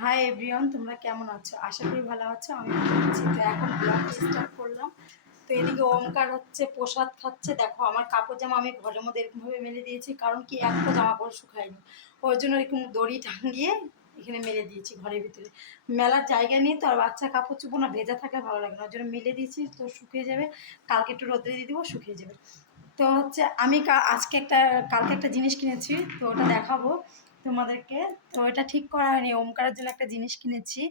Hi everyone তোমরা কেমন আছো? আশা করি ভালো আছো, আমি আছি। তো এখন ব্লগ স্টার্ট করলাম। তো এদিকে ওমকার হচ্ছে প্রসাদ খাচ্ছে। দেখো, আমার কাপড় জামা আমি ঘরের মধ্যে এরকমভাবে মেলে দিয়েছি, কারণ কি একটা জামা কাপড় শুকায়নি। ওর জন্য এরকম দড়ি টাঙিয়ে এখানে মেলে দিয়েছি ঘরের ভিতরে। মেলার জায়গা নেই তো, আর বাচ্চা কাপড় চুপো না ভেজা থাকলে ভালো লাগে না। ওর জন্য মেলে দিয়েছি, তো শুকিয়ে যাবে। কালকে একটু রোদে দিয়ে দিব, শুকিয়ে যাবে। তো হচ্ছে আমি আজকে একটা কালকে একটা জিনিস কিনেছি, তো ওটা দেখাবো। তোমাদেরকে। তো এটা ঠিক করা হয়নি। ওমকারের জন্য একটা জিনিস কিনেছি।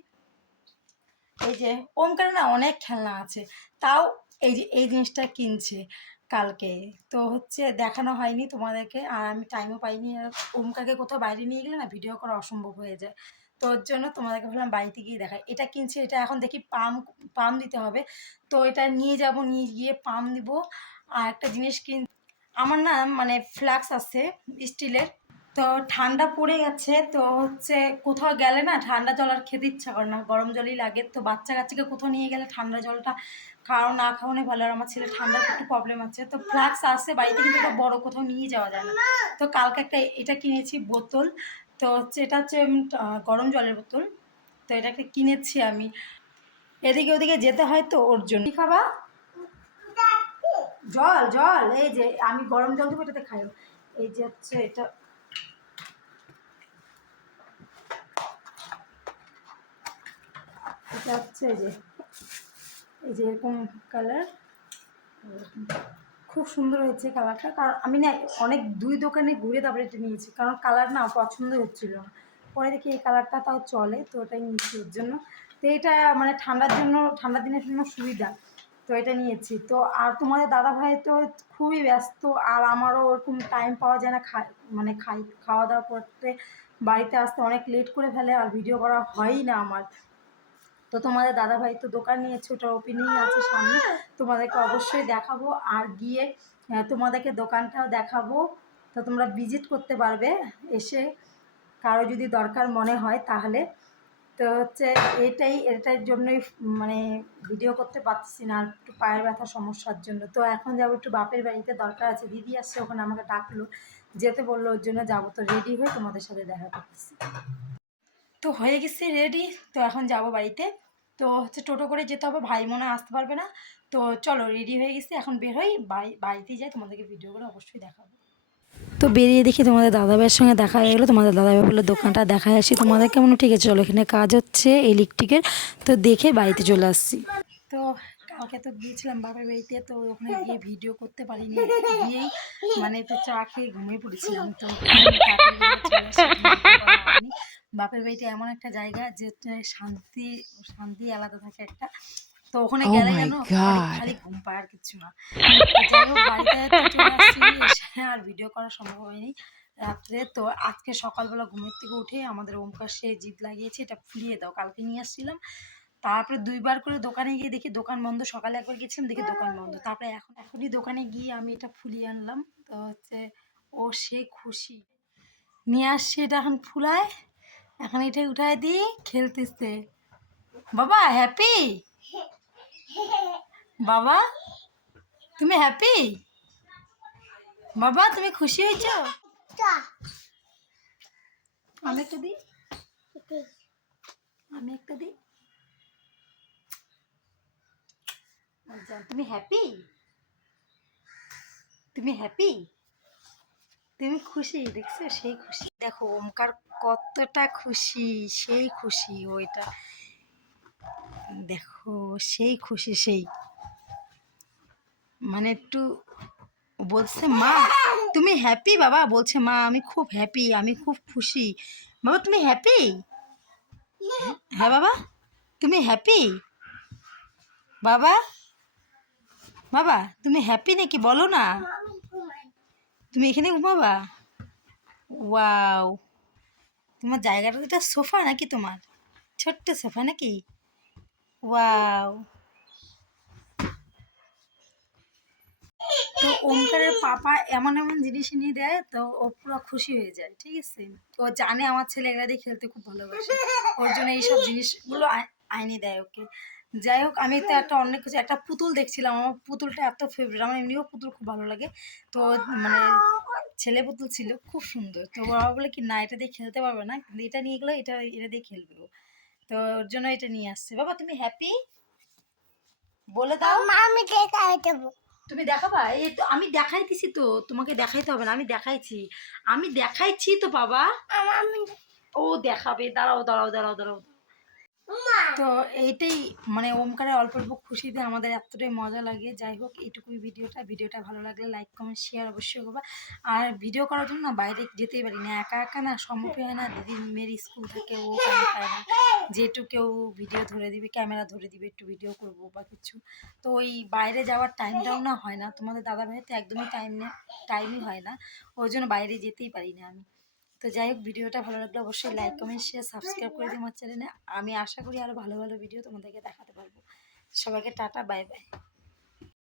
এই যে ওমকারের না অনেক খেলনা আছে। তাও এই যে, এই জিনিসটা কিনছে কালকে। তো হচ্ছে দেখানো হয়নি তোমাদেরকে। আর আমি টাইমও পাইনি। আর ওমকারকে কোথাও বাইরে নিয়ে গেলে না ভিডিও করা অসম্ভব হয়ে যায়। তো ওর জন্য তোমাদেরকে ভাবলাম বাড়িতে গিয়ে দেখাই। এটা কিনছি, এটা এখন দেখি পাম পাম দিতে হবে। তো এটা নিয়ে যাব, নিয়ে গিয়ে পাম দিব। আর একটা জিনিস কিন আমার না মানে ফ্ল্যাক্স আছে স্টিলের তো ঠান্ডা পড়ে গেছে তো হচ্ছে কোথাও গেলে না ঠান্ডা জল আর খেতে ইচ্ছা করে না। গরম জলই লাগে। তো বাচ্চা কাচ্চাকে কোথাও নিয়ে গেলে ঠান্ডা জলটা খাওয়া না খাওয়ানো ভালো। আর আমার ছেলে ঠান্ডার একটু প্রবলেম আছে। তো ফ্লাক্স আছে বাড়িতে কিন্তু এটা বড় কোথাও নিয়ে যাওয়া যায় না। তো কালকে একটা এটা কিনেছি বোতল। তো হচ্ছে এটা হচ্ছে গরম জলের বোতল। তো এটাকে কিনেছি আমি। এদিকে ওদিকে যেতে হয় তো ওর জন্য। কি খাবা? জল জল। এই যে আমি গরম জল দেবো এটাতে খাই এই যে হচ্ছে এটা এই যে। এই যে এরকম কালার খুব সুন্দর হয়েছে কালারটা কারণ আমি না অনেক দুই দোকানে ঘুরে তারপরে এটা নিয়েছি। কারণ কালার না পছন্দ হচ্ছিল না। পরে দেখি এই কালারটা তাও চলে, তো ওটাই নিয়েছি ওর জন্য। তো এটা মানে ঠান্ডার জন্য ঠান্ডার দিনের জন্য সুবিধা। তো এটা নিয়েছি। তো আর তোমাদের দাদা ভাই তো খুবই ব্যস্ত। আর আমারও ওরকম টাইম পাওয়া যায় না খাই মানে খাই খাওয়া দাওয়া করতে। বাড়িতে আসতে অনেক লেট করে ফেলে। আর ভিডিও করা হয়ই না আমার। তো তোমাদের দাদা ভাই তো দোকান নিয়েছে ওটার ওপেনিং আছে সামনে। তোমাদেরকে অবশ্যই দেখাবো আর গিয়ে তোমাদেরকে দোকানটাও দেখাবো। তো তোমরা ভিজিট করতে পারবে এসে। কারও যদি দরকার মনে হয় তাহলে। তো হচ্ছে এটাই, এটার জন্যই মানে ভিডিও করতে পারছি না একটু পায়ের ব্যথা সমস্যার জন্য। তো এখন যাব একটু বাপের বাড়িতে, দরকার আছে। দিদি আসছে, ওখানে আমাকে ডাকলো। যেতে বলল, ওর জন্য যাব। তো রেডি হয়ে তোমাদের সাথে দেখা করতেছি। তো হয়ে গেছে রেডি তো এখন যাব বাড়িতে। তো হচ্ছে টোটো করে যেতে হবে ভাই মনে আসতে পারবে না। তো চলো রেডি হয়ে গেছে এখন বের হই বাড়িতে যাই তোমাদেরকে ভিডিও করে অবশ্যই দেখাবো। তো বেরিয়ে দেখি তোমাদের দাদাভাইয়ের সঙ্গে দেখা হয়ে গেলো তোমাদের দাদাভাই বলে দোকানটা দেখা আসি তোমাদের কেমন? ঠিক আছে চলো এখানে কাজ হচ্ছে ইলেকট্রিকের তো দেখে বাড়িতে চলে আসছি। তো কালকে তো গিয়েছিলাম বাবার বাড়িতে তো ওখানে গিয়ে ভিডিও করতে পারিনি। গিয়েই মানে তো চা খেয়ে ঘুমিয়ে পড়েছিলাম তো। বাপের বাড়িটা এমন একটা জায়গা যে শান্তি শান্তি আলাদা থাকে একটা। তো ওখানে Oh গেলে যেন খালি ঘুম পায় আর কিছু না। যাই হোক বাড়িতে আর ভিডিও করা সম্ভব হয়নি। রাত্রে তো আজকে সকালবেলা ঘুমের থেকে উঠে আমাদের ওমকার সে জিদ লাগিয়েছে এটা ফুলিয়ে দাও কালকে নিয়ে আসছিলাম। তারপরে দুইবার করে দোকানে গিয়ে দেখি দোকান বন্ধ, সকালে একবার গেছিলাম দেখি দোকান বন্ধ। তারপরে এখন, এখনই দোকানে গিয়ে আমি এটা ফুলিয়ে আনলাম। তো হচ্ছে, ও সে খুশি। নিয়ে আসছি এটা এখন ফুলায়। এখন এটা উঠায় দিই, খেলতেছে। বাবা হ্যাপি বাবা, তুমি হ্যাপি বাবা, তুমি খুশি হয়েছো? আমি একটা দিই? আমি একটা দিই? তুমি হ্যাপি তুমি হ্যাপি তুমি খুশি দেখছ? সেই খুশি। দেখো ওমকার কতটা খুশি সেই খুশি ওইটা। দেখো সেই খুশি সেই। মানে একটু বলছে মা তুমি হ্যাপি বাবা? বলছে মা আমি খুব হ্যাপি আমি খুব খুশি। বাবা তুমি হ্যাপি হ্যাঁ বাবা? তুমি হ্যাপি বাবা? বাবা, তুমি হ্যাপি নাকি বলো না? তুমি এখানে ঘুমাবা? ওয়াও তোমার জায়গাটা এটা সোফা নাকি তোমার? ছোট্ট সোফা নাকি? ওয়াও তো ওমকারের পাপা এমন এমন জিনিস নিয়ে দেয়, তো ও পুরো খুশি হয়ে যায়, ঠিক আছে? ও জানে আমার ছেলে এগুলা খেলতে খুব ভালোবাসে। ওর জন্য এইসব জিনিসগুলো আইনে দেয় ওকে। যাই হোক আমি তো একটা অনেক কিছু একটা পুতুল দেখছিলাম। আমার পুতুলটা এত ফেভারিট আমার এমনিও পুতুল খুব ভালো লাগে। তো মানে ছেলে পুতুল ছিল খুব সুন্দর। তো বাবা বলে কি না এটা দিয়ে খেলতে পারবে না। কিন্তু এটা নিয়ে গেলে এটা এটা দিয়ে খেলবে ও। তো ওর জন্য এটা নিয়ে আসছে। বাবা তুমি হ্যাপি বলে দাও। আমি তুমি দেখাবা? এই তো আমি দেখাইতেছি তো তোমাকে দেখাইতে হবে না আমি দেখাইছি। আমি দেখাইছি তো বাবা। ও দেখাবে। দাঁড়াও দাঁড়াও দাঁড়াও দাঁড়াও। তো এইটাই মানে ওমকারের অল্প অল্প খুশিতে আমাদের এতটাই মজা লাগে। যাই হোক, এইটুকুই ভিডিওটা। ভিডিওটা ভালো লাগলে লাইক কমেন্ট শেয়ার অবশ্যই করবা। আর ভিডিও করার জন্য না বাইরে যেতেই পারি না। একা একা না সম্ভবই হয় না। দিদি মেয়ের স্কুল থেকে ও পায় না যেহেতু কেউ ভিডিও ধরে দিবে ক্যামেরা ধরে দিবে, একটু ভিডিও করব বা কিছু। তো ওই বাইরে যাওয়ার টাইমটাও না হয় না। তোমাদের দাদা ভাইয়ের তো একদমই টাইম নেই টাইমই হয় না। ওই জন্য বাইরে যেতেই পারি না আমি। তো যাই হোক, ভিডিওটা ভালো লাগলে অবশ্যই লাইক কমেন্ট শেয়ার সাবস্ক্রাইব করে দিই আমার চ্যানেলে আমি আশা করি আরও ভালো ভালো ভিডিও তোমাদেরকে দেখাতে পারব। সবাইকে টাটা বাই বাই